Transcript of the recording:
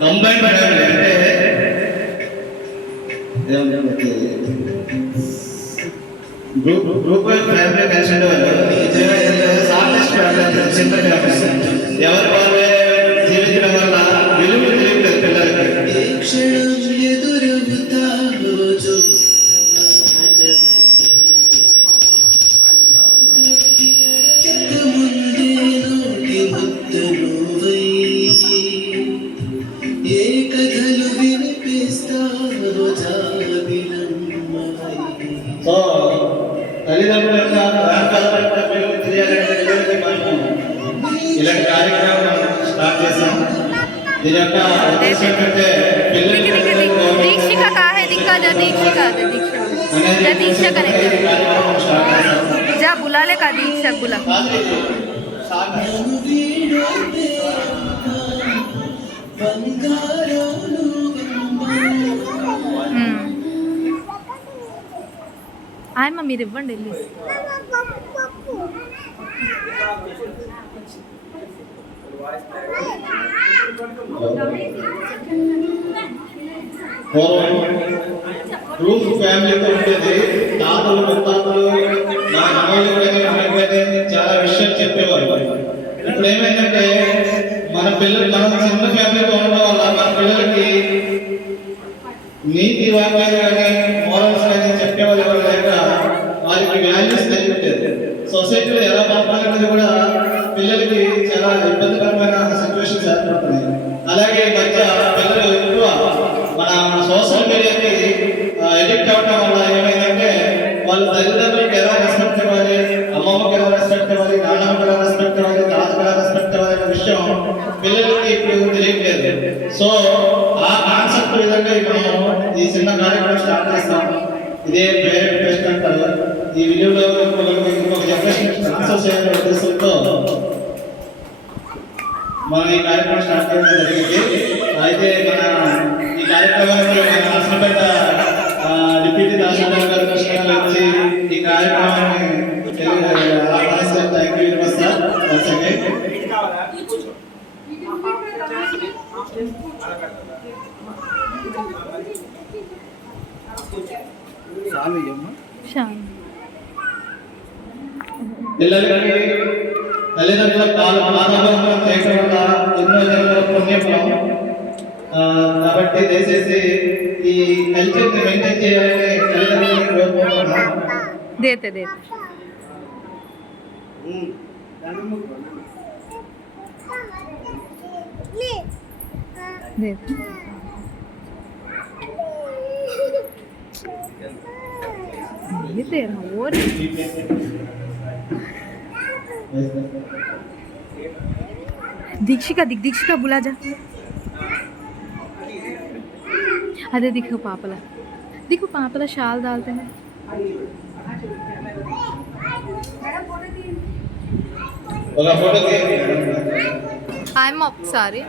Combine family అంటే group family కలిసి ఉండేవాళ్ళు. సాఫెస్ట్ ఫ్యామిలీ, సింపుల్ ఫ్యామిలీ. ఎవరి వాళ్ళే జీవించడం వల్ల విలువ తెలియదు పిల్లలకి. సో తల్లిదండ్రుల యొక్క ఇలాంటి కార్యక్రమం స్టార్ట్ చేశాం. దీని యొక్క ఉద్దేశం ఏంటంటే दीक्षिका का है दिक्का जा दीक्षिका जा दीक्षा करेंगे जा बुला ले का दीक्षा बुला ఆయమ్మ మీరు ఇవ్వండి వెళ్ళి గ్రూప్ ఫ్యామిలీతో ఉండేది. తాతలు ముత్తాతలు మా అమ్మాయిలు చాలా విషయాలు చెప్పేవారు. ఇప్పుడు ఏమైందంటే మన చిన్న ఫ్యామిలీతో ఉండడం వల్ల మన పిల్లలకి నీతి వాక్యాలు కానీ మోరల్స్ కానీ చెప్పేవాళ్ళు ఎవరు లేక వాళ్ళకి వాల్యూస్ తెలియట్లేదు. సొసైటీలో ఎలా బతకాలనేది కూడా పిల్లలకి చాలా ఇబ్బందికరమైన సిచ్యువేషన్స్ ఏర్పడుతున్నాయి. అలాగే ఈ మధ్య పిల్లలు ఎక్కువ మన సోషల్ మీడియాకి ఎడిక్ట్ అవ్వడం వల్ల ఏమైందంటే వాళ్ళ తల్లిదండ్రులకి ఎలా రెస్పెక్ట్ ఇవ్వాలి, అమ్మమ్మకి ఎలా రెస్పెక్ట్ ఇవ్వాలి, నాన్నమ్మకి ఎలా రెస్పెక్ట్ ఇవ్వాలి, తాతకి ఎలా రెస్పెక్ట్ ఇవ్వాలి అనే విషయం పిల్లలకి ఇప్పుడు తెలియట్లేదు. సో ఆ కాన్సెప్ట్ విధంగా మనం ఈ చిన్న కార్యక్రమం స్టార్ట్ చేస్తాం. ఇదే పేరెంట్ ఫెస్ట్ అంటారు. ఈ వీడియోలో ఇంకొక జనరేషన్ ట్రాన్స్ఫర్ చేయాలనే ఉద్దేశంతో మనం ఈ కార్యక్రమం స్టార్ట్ చేయడం జరిగింది. అయితే ఈ కార్యక్రమానికి మన నర్సంపేట డిప్యూటీ తహసీల్దార్ గారు కృష్ణ వచ్చి ఈ కార్యక్రమాన్ని ఆహ్వానిస్తారు. Thank you very much sir. పిల్లలకి తల్లిదండ్రుల పాదాభంగం చేయడం వల్ల ఎన్నో జన్మల పుణ్యఫలం. కాబట్టి దయచేసి ఈ కల్చర్ని మెయింటైన్ చేయాలని తల్లిదండ్రులని కోరుకుంటున్నాను. दीक्षिका बुला जा अरे देखो पापला शाल डालते हैं. I'm sorry.